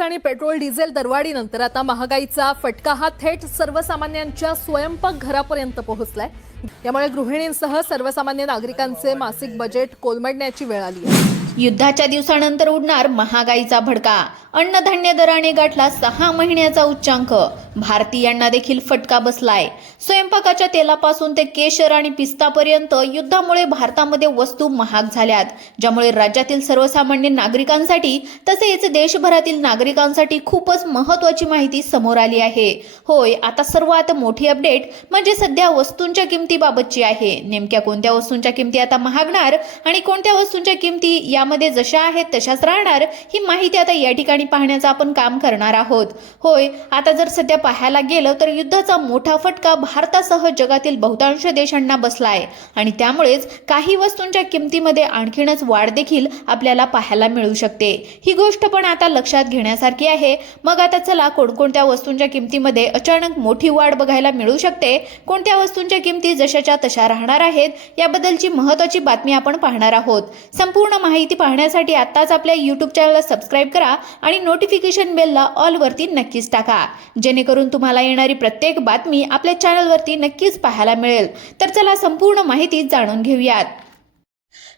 Gas आणि petrol diesel दरवाढीनंतर आता महागाईचा फटका हा थेट सर्वसामान्यांच्या स्वयंपाक घरापर्यंत पोहोचलाय। यामुळे गृहिणींसह सर्वसामान्य नागरिकांचे मासिक बजेट कोलमडण्याची वेळ आली आहे। युद्धाच्या दिवसानंतर उडणार महागाईचा भडका। अन्नधान्य दराने गाठला 6 महिन्याचा उच्चांक। भारतीयांना देखील फटका बसलाय। स्वयंपाकाच्या तेलापासून ते केशर आणि पिस्तापर्यंत युद्धामुळे भारतामध्ये वस्तू महाग झाल्यात, ज्यामुळे राज्यातील सर्वसामान्य नागरिकांसाठी तसेच देशभरातील नागरिकांसाठी खूपच महत्त्वाची माहिती समोर आली आहे। होय, आता सर्वात मोठी अपडेट म्हणजे सध्या वस्तूंच्या किमतीबाबतची आहे। नेमक्या कोणत्या वस्तूंच्या किमती आता महागणार आणि कोणत्या वस्तूंच्या किमती यामध्ये जशा आहेत तशाच राहणार, ही माहिती आता या ठिकाणी पाहण्याचं आपण काम करणार आहोत। होय, आता जर सध्या पाहायला गेलं तर युद्धाचा मोठा फटका भारतासह जगातील बहुतांश देशांना बसलाय आणि त्यामुळेच काही वस्तूंच्या किमतीमध्ये आणखीनच वाढ देखील आपल्याला पाहायला मिळू शकते। ही गोष्ट पण आता लक्षात घेण्यासारखी आहे। मग आता चला कोणकोणत्या वस्तूंच्या किमतीमध्ये अचानक मोठी वाढ बघायला मिळू शकते, कोणत्या वस्तूंच्या किमती जशाच्या तशा राहणार आहेत, याबद्दलची महत्त्वाची बातमी आपण पाहणार आहोत। संपूर्ण माहिती पाहण्यासाठी आताच आपल्या YouTube चॅनलला सबस्क्राइब करा आणि नोटिफिकेशन बेलला ऑल वरती नक्कीच टाका, जेणेकरून तुम्हाला येणारी प्रत्येक बातमी आपल्या चॅनलवरती नक्कीच पाहायला मिळेल। तर चला संपूर्ण माहिती जाणून घेऊयात।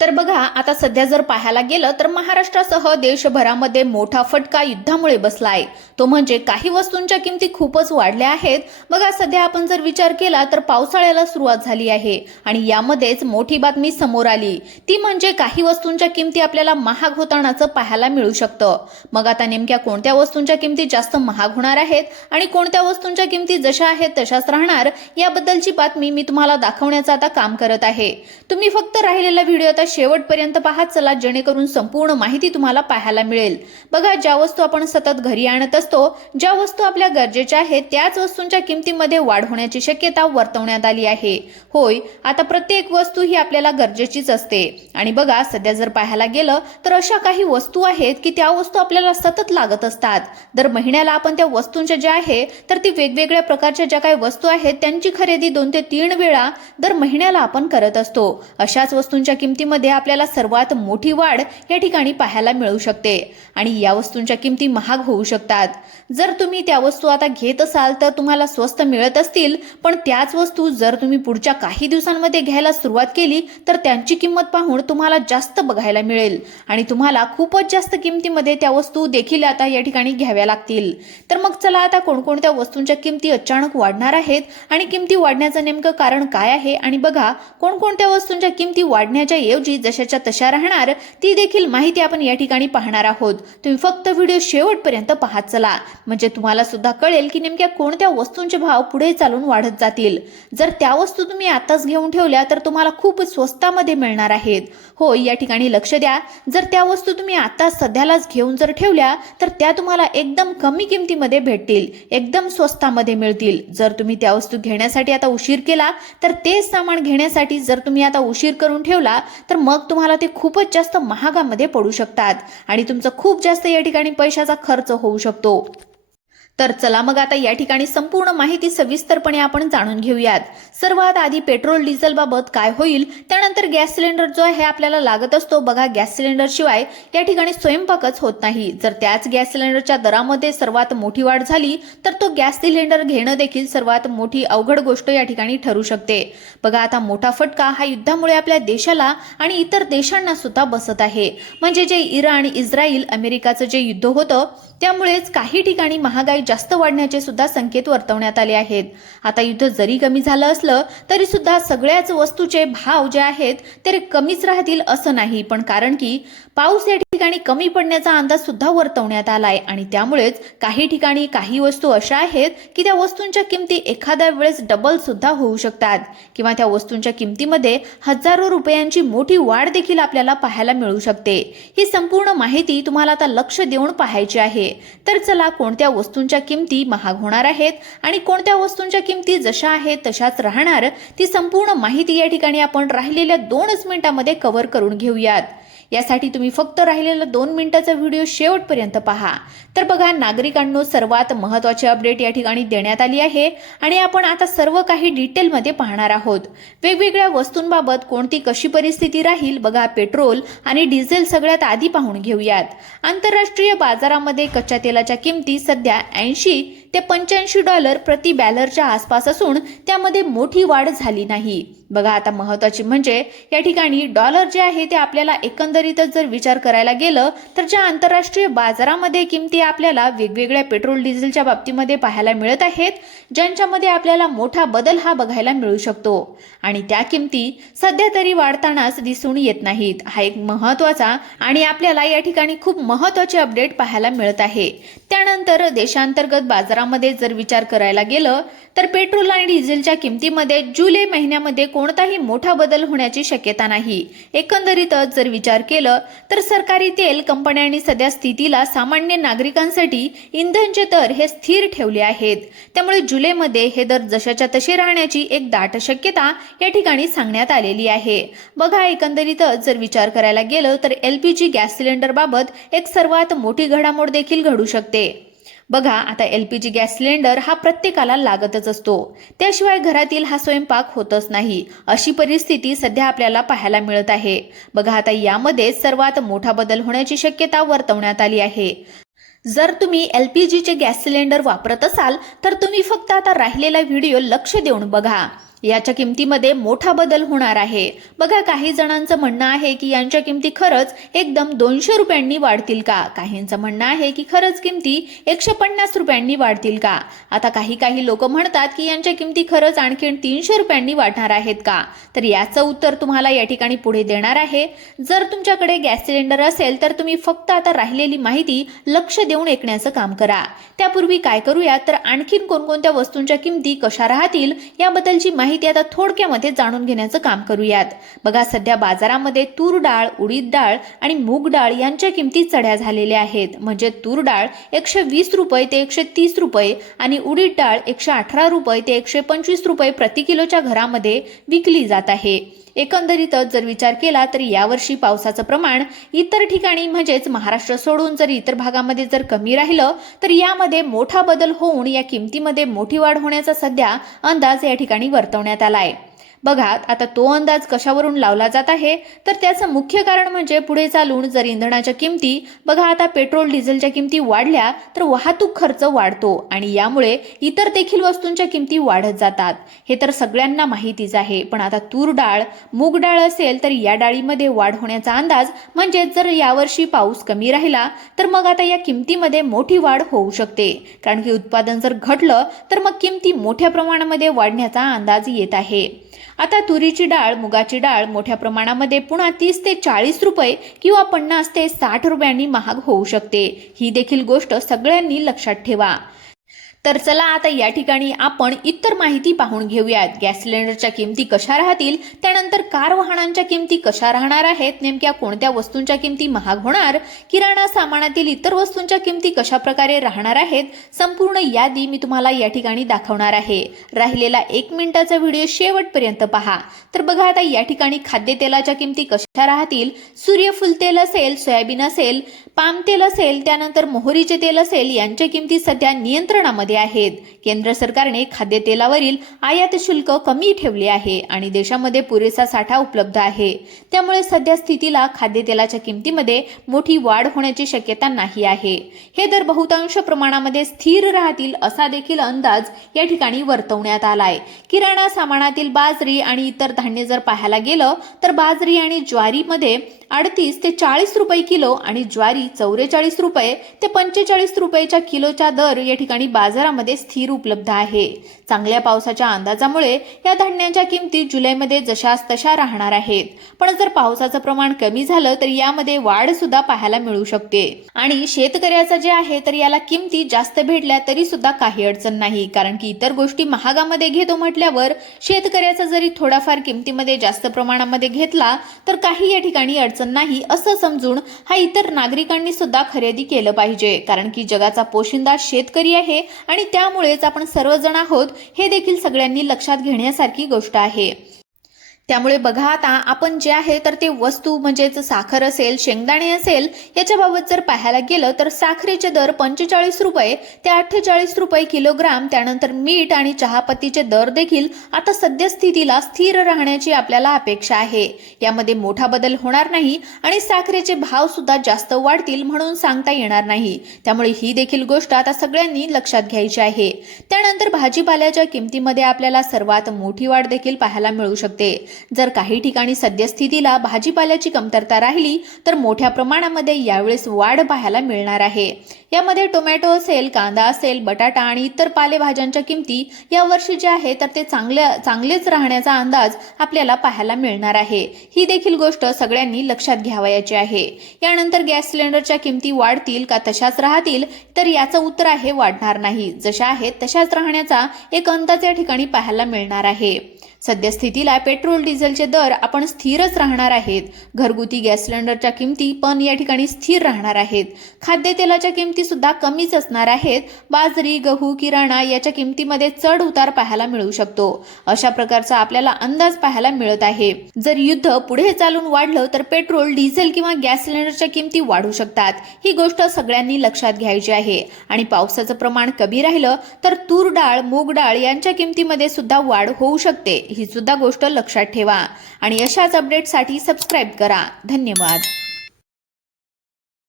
तर बघा, आता सध्या जर पाहायला गेलं तर महाराष्ट्रासह देशभरामध्ये मोठा फटका युद्धामुळे बसलाय। तो म्हणजे काही वस्तूंच्या किमती खूपच वाढल्या आहेत। बघा, सध्या आपण जर विचार केला तर पावसाळ्याला सुरुवात झाली आहे आणि यामध्येच मोठी बातमी समोर आली, ती म्हणजे काही वस्तूंच्या किमती आपल्याला महाग होतानाचं पाहायला मिळू शकतं। मग आता नेमक्या कोणत्या वस्तूंच्या किमती जास्त महाग होणार आहेत आणि कोणत्या वस्तूंच्या किमती जशा आहेत तशाच राहणार, याबद्दलची बातमी मी तुम्हाला दाखवण्याचं आता काम करत आहे। तुम्ही फक्त राहिलेला व्हिडिओ आता शेवटपर्यंत पाहत चला, जेणेकरून संपूर्ण माहिती तुम्हाला पाहायला मिळेल। बघा, ज्या वस्तू आपण सतत घरी आणत असतो, ज्या वस्तू आपल्या गरजेच्या आहेत, त्याच वस्तूंच्या किमतीमध्ये वाढ होण्याची शक्यता वर्तवण्यात आली आहे। होय, आता प्रत्येक वस्तू ही आपल्याला गरजेचीच असते आणि बघा, सध्या जर पाहायला गेलं तर अशा काही वस्तू आहेत की त्या वस्तू आपल्याला सतत लागत असतात। दर महिन्याला आपण त्या वस्तूंच्या ज्या आहे तर ती वेगवेगळ्या प्रकारच्या ज्या काही वस्तू आहेत त्यांची खरेदी 2 ते 3 वेळा दर महिन्याला आपण करत असतो। अशाच वस्तूंच्या किमतीमध्ये आपल्याला सर्वात मोठी वाढ या ठिकाणी पाहायला मिळू शकते आणि या वस्तूंच्या किमती महाग होऊ शकतात। जर तुम्ही त्या वस्तू आता घेत असाल तर तुम्हाला स्वस्त मिळत असतील, पण त्याच वस्तू जर तुम्ही पुढच्या काही दिवसांमध्ये घ्यायला सुरुवात केली तर त्यांची किंमत पाहून तुम्हाला जास्त बघायला मिळेल आणि तुम्हाला खूपच जास्त किमतीमध्ये त्या वस्तू देखील आता या ठिकाणी घ्याव्या लागतील। तर मग चला, आता कोणकोणत्या वस्तूंच्या किमती अचानक वाढणार आहेत आणि किमती वाढण्याचं नेमकं कारण काय आहे आणि बघा, कोणकोणत्या वस्तूंच्या किमती वाढण्याच्या ऐवजी जशाच्या तशा राहणार, ती देखील माहिती आपण या ठिकाणी पाहणार आहोत। तुम्ही फक्त व्हिडिओ शेवटपर्यंत पाहत चला, म्हणजे तुम्हाला सुद्धा कळेल की नेमक्या कोणत्या वस्तूंचे भाव पुढे चालून वाढत जातील। जर त्या वस्तू तुम्ही आताच घेऊन ठेवल्या तर तुम्हाला खूप स्वस्तामध्ये मिळणार आहेत। होय, या ठिकाणी लक्ष द्या, जर त्या वस्तू तुम्ही आता सध्यालाच घेऊन जर ठेवल्या तर त्या तुम्हाला एकदम कमी किमतीमध्ये भेटतील, एकदम स्वस्तामध्ये मिळतील। जर तुम्ही त्या वस्तू घेण्यासाठी आता उशीर केला तर तेच सामान घेण्यासाठी जर तुम्ही आता उशीर करून ठेवला तर मग तुम्हाला ते खूपच जास्त महागामध्ये पडू शकतात आणि तुमचं खूप जास्त या ठिकाणी पैशाचा खर्च होऊ शकतो। तर चला मग आता या ठिकाणी संपूर्ण माहिती सविस्तरपणे आपण जाणून घेऊयात। सर्वात आधी पेट्रोल डिझेल बाबत काय होईल, त्यानंतर गॅस सिलेंडर जो आहे आपल्याला लागत असतो। बघा, गॅस सिलेंडर शिवाय या ठिकाणी स्वयंपाकच होत नाही। जर त्याच गॅस सिलेंडरच्या दरामध्ये सर्वात मोठी वाढ झाली तर तो गॅस सिलेंडर घेणं देखील सर्वात मोठी अवघड गोष्ट या ठिकाणी ठरू शकते। बघा, आता मोठा फटका हा युद्धामुळे आपल्या देशाला आणि इतर देशांना सुद्धा बसत आहे। म्हणजे जे इराण, इस्रायल, अमेरिकाचं जे युद्ध होतं त्यामुळेच काही ठिकाणी महागाई जास्त वाढण्याचे सुद्धा संकेत वर्तवण्यात आले आहेत। आता युद्ध जरी कमी झालं असलं तरी सुद्धा सगळ्याच वस्तूचे भाव जे आहेत ते कमीच राहतील असं नाही, पण कारण की पाऊस या ठिकाणी कमी पडण्याचा अंदाज सुद्धा वर्तवण्यात आलाय आणि त्यामुळेच काही ठिकाणी काही वस्तू अशा आहेत की त्या वस्तूंच्या किमती एखाद्या वेळेस डबल सुद्धा होऊ शकतात किंवा त्या वस्तूंच्या किमतीमध्ये हजारो रुपयांची मोठी वाढ देखील आपल्याला पाहायला मिळू शकते। ही संपूर्ण माहिती तुम्हाला आता लक्ष देऊन पाहायची आहे। तर चला, कोणत्या वस्तूंच्या किमती महाग होणार आहेत आणि कोणत्या वस्तूंच्या किमती जशा आहेत तशाच राहणार, ती संपूर्ण माहिती या ठिकाणी आपण राहिलेल्या 2 मिनिटांमध्ये कव्हर करून घेऊयात। यासाठी तुम्ही फक्त राहिलेला 2 मिनिटाचा व्हिडिओ शेवटपर्यंत पहा. तर बघा नागरिकांनो, सर्वात महत्त्वाची अपडेट या ठिकाणी देण्यात आली आहे आणि आपण आता सर्व काही डिटेलमध्ये पाहणार आहोत. वेगवेगळ्या वस्तूंबाबत कोणती कशी परिस्थिती राहील बघा. पेट्रोल आणि डिझेल सगळ्यात आधी पाहून घेऊयात. आंतरराष्ट्रीय बाजारामध्ये कच्च्या तेलाच्या किमती सध्या 80 ते $85 प्रति बॅलरच्या आसपास असून त्यामध्ये मोठी वाढ झाली नाही. बघा आता महत्त्वाची म्हणजे या ठिकाणी डॉलर जे आहे ते आपल्याला एकंदरीतच जर विचार करायला गेलं तर ज्या आंतरराष्ट्रीय बाजारामध्ये किमती आपल्याला वेगवेगळ्या पेट्रोल डिझेलच्या बाबतीमध्ये पाहायला मिळत आहेत, ज्यांच्यामध्ये आपल्याला मोठा बदल हा बघायला मिळू शकतो आणि त्या किमती सध्या तरी वाढतानाच दिसून येत नाहीत. हा एक महत्त्वाचा आणि आपल्याला या ठिकाणी खूप महत्त्वाचे अपडेट पाहायला मिळत आहे. त्यानंतर देशांतर्गत बाजारामध्ये जर विचार करायला गेलं तर पेट्रोल आणि डिझेलच्या किमतीमध्ये जुलै महिन्यामध्ये कोणताही मोठा बदल होण्याची शक्यता नाही. एकंदरीतच जर विचार केलं तर सरकारी तेल कंपन्यांनी सध्या स्थितीला सामान्य नागरिकांसाठी इंधनचे दर हे स्थिर ठेवले आहेत. त्यामुळे जुलैमध्ये हे दर जशाच्या तसे राहण्याची एक दाट शक्यता या ठिकाणी सांगण्यात आलेली आहे. बघा एकंदरीतच जर विचार करायला गेलं तर LPG गॅस सिलेंडर बाबत एक सर्वात मोठी घडामोड देखील घडू शकते. बघा आता LPG गॅस सिलेंडर हा प्रत्येकाला लागतच असतो, त्याशिवाय घरातील हा स्वयंपाक होतच नाही. अशी परिस्थिती सध्या आपल्याला पाहायला मिळत आहे. बघा आता यामध्ये सर्वात मोठा बदल होण्याची शक्यता वर्तवण्यात आली आहे. जर तुम्ही LPGचे गॅस सिलेंडर वापरत असाल तर तुम्ही फक्त आता राहिलेला व्हिडिओ लक्ष देऊन बघा. याच्या किमतीमध्ये मोठा बदल होणार आहे. बघा काही जणांचं म्हणणं आहे की यांच्या किमती खरंच एकदम 200 रुपयांनी वाढतील का. काहींचं म्हणणं आहे की खरंच किमती 150 रुपयांनी वाढतील का. आता काही लोक म्हणतात की यांच्या किमती खरंच आणखीन 300 रुपयांनी वाढणार आहेत का. तर याचं उत्तर तुम्हाला या ठिकाणी पुढे देणार आहे. जर तुमच्याकडे गॅस सिलेंडर असेल तर तुम्ही फक्त आता राहिलेली माहिती लक्ष देऊन ऐकण्याचं काम करा. त्यापूर्वी काय करूया तर आणखीन कोणकोणत्या वस्तूंच्या किमती कशा राहतील याबद्दलची माहिती आता थोडक्यामध्ये जाणून घेण्याचं काम करूयात. बघा सध्या बाजारामध्ये तूर डाळ, उडीद डाळ आणि मूग डाळ यांच्या किमती चढ्या झालेल्या आहेत. म्हणजे तूर डाळ 120 रुपये ते 130 रुपये आणि उडीद डाळ 118 रुपये ते 125 रुपये प्रति किलोच्या घरामध्ये विकली जात आहे. एकंदरीतच जर विचार केला तर यावर्षी पावसाचं प्रमाण इतर ठिकाणी म्हणजेच महाराष्ट्र सोडून जर इतर भागामध्ये जर कमी राहिलं तर यामध्ये मोठा बदल होऊन या किमतीमध्ये मोठी वाढ होण्याचा सध्या अंदाज या ठिकाणी वर्तवण्यात आलाय. बघा आता तो अंदाज कशावरून लावला जात आहे तर त्याचं मुख्य कारण म्हणजे पुढे चालून जर इंधनाच्या किमती बघा आता पेट्रोल डिझेलच्या किमती वाढल्या तर वाहतूक खर्च वाढतो आणि यामुळे इतर देखील वस्तूंच्या किमती वाढत जातात. हे तर सगळ्यांना माहितीच आहे. पण आता तूर डाळ, मूग डाळ असेल तर या डाळीमध्ये वाढ होण्याचा अंदाज म्हणजे जर यावर्षी पाऊस कमी राहिला तर मग आता या किमतीमध्ये मोठी वाढ होऊ शकते. कारण की उत्पादन जर घटलं तर मग किमती मोठ्या प्रमाणामध्ये वाढण्याचा अंदाज येत आहे. आता तुरीची डाळ, मुगाची डाळ मोठ्या प्रमाणामध्ये पुन्हा 30 ते 40 रुपये किंवा 50 ते 60 रुपयांनी महाग होऊ शकते. ही देखील गोष्ट सगळ्यांनी लक्षात ठेवा. तर चला आता या ठिकाणी आपण इतर माहिती पाहून घेऊयात. गॅस सिलेंडरच्या किमती कशा राहतील, त्यानंतर कार वाहनांच्या किमती कशा राहणार आहेत, नेमक्या कोणत्या वस्तूंच्या किमती महाग होणार, किराणा सामानातील इतर वस्तूंच्या किमती कशा प्रकारे राहणार आहेत, संपूर्ण यादी मी तुम्हाला या ठिकाणी दाखवणार आहे. राहिलेला 1 मिनिटाचा व्हिडिओ शेवटपर्यंत पहा. तर बघा आता या ठिकाणी खाद्यतेलाच्या किमती कशा राहतील. सूर्यफूल तेल असेल, सोयाबीन असेल, पाम तेल असेल, त्यानंतर मोहरीचे तेल असेल, यांच्या किमती सध्या नियंत्रणामध्ये आहेत. केंद्र सरकारने खाद्यतेलावरील आयात शुल्क कमी ठेवले आहे आणि देशामध्ये पुरेसा साठा उपलब्ध आहे. त्यामुळे सध्या स्थितीला खाद्यतेलाच्या किमतीमध्ये मोठी वाढ होण्याची शक्यता नाही आहे. हे दर बहुतांश प्रमाणामध्ये स्थिर राहतील असा देखील अंदाज या ठिकाणी वर्तवण्यात आलाय. किराणा सामानातील बाजरी आणि इतर धान्य जर पाहायला गेलं तर बाजरी आणि ज्वारीमध्ये 38 ते 40 रुपये किलो आणि ज्वारी 44 रुपये ते 45 रुपयाच्या किलोचा दर या ठिकाणी बाजारामध्ये स्थिर उपलब्ध आहे. चांगल्या पावसाच्या अंदाजामुळे या धान्याच्या किमती जुलैमध्ये जशास तशा राहणार आहेत. पण जर पावसाचं प्रमाण कमी झालं तर यामध्ये वाढ सुद्धा पाहायला मिळू शकते. आणि शेतकऱ्याचं जे आहे तर याला किमती जास्त भेटल्या तरी सुद्धा काही अडचण नाही. कारण की इतर गोष्टी महागामध्ये घेतो म्हटल्यावर शेतकऱ्याचा जरी थोडाफार किमतीमध्ये जास्त प्रमाणामध्ये घेतला तर काही या ठिकाणी अडचण नाही असं समजून हा इतर नागरिकांनी सुद्धा खरेदी केलं पाहिजे. कारण की जगाचा पोशिंदा शेतकरी आहे आणि त्यामुळेच आपण सर्वजण आहोत हे देखील सगळ्यांनी लक्षात घेण्यासारखी गोष्ट आहे. त्यामुळे बघा आता आपण जे आहे तर ते वस्तू म्हणजेच साखर असेल, शेंगदाणे असेल, याच्याबाबत जर पाहायला गेलं तर साखरेचे दर 45 रुपये ते 48 रुपये किलोग्राम. त्यानंतर मीठ आणि चहापत्तीचे दर देखील आता सद्यस्थितीला स्थिर राहण्याची आपल्याला अपेक्षा आहे. यामध्ये मोठा बदल होणार नाही आणि साखरेचे भाव सुद्धा जास्त वाढतील म्हणून सांगता येणार नाही. त्यामुळे ही देखील गोष्ट आता सगळ्यांनी लक्षात घ्यायची आहे. त्यानंतर भाजीपाल्याच्या किमतीमध्ये आपल्याला सर्वात मोठी वाढ देखील पाहायला मिळू शकते. जर काही ठिकाणी सद्यस्थितीला भाजीपाल्याची कमतरता राहिली तर मोठ्या प्रमाणामध्ये यावेळेस वाढ पाहायला मिळणार आहे. यामध्ये टोमॅटो असेल, कांदा असेल, बटाटा आणि इतर पालेभाज्यांच्या किमती यावर्षी जे आहे तर ते चांगलेच राहण्याचा अंदाज आपल्याला पाहायला मिळणार आहे. ही देखील गोष्ट सगळ्यांनी लक्षात घ्यावयाची आहे. यानंतर गॅस सिलेंडरच्या किमती वाढतील का तशाच राहतील, तर याचं उत्तर आहे वाढणार नाही. जशा आहेत तशाच राहण्याचा एक अंदाज या ठिकाणी पाहायला मिळणार आहे. सद्यस्थितीला पेट्रोल डिझेलचे दर आपण स्थिरच राहणार आहेत. घरगुती गॅस सिलेंडरच्या किमती पण या ठिकाणी स्थिर राहणार आहेत. खाद्यतेलाच्या किमती सुद्धा कमीच असणार आहेत. बाजरी, गहू, किराणा याच्या किमतीमध्ये चढ उतार पाहायला मिळू शकतो. अशा प्रकारचा आपल्याला अंदाज पाहायला मिळत आहे. जर युद्ध पुढे चालून वाढलं तर पेट्रोल, डिझेल किंवा गॅस सिलेंडरच्या किमती वाढू शकतात. ही गोष्ट सगळ्यांनी लक्षात घ्यायची आहे. आणि पावसाचं प्रमाण कमी राहिलं तर तूर डाळ, मूग डाळ यांच्या किमतीमध्ये सुद्धा वाढ होऊ शकते. ही सुद्धा गोष्ट लक्षात ठेवा आणि अशाच अपडेटसाठी सबस्क्राईब करा. धन्यवाद.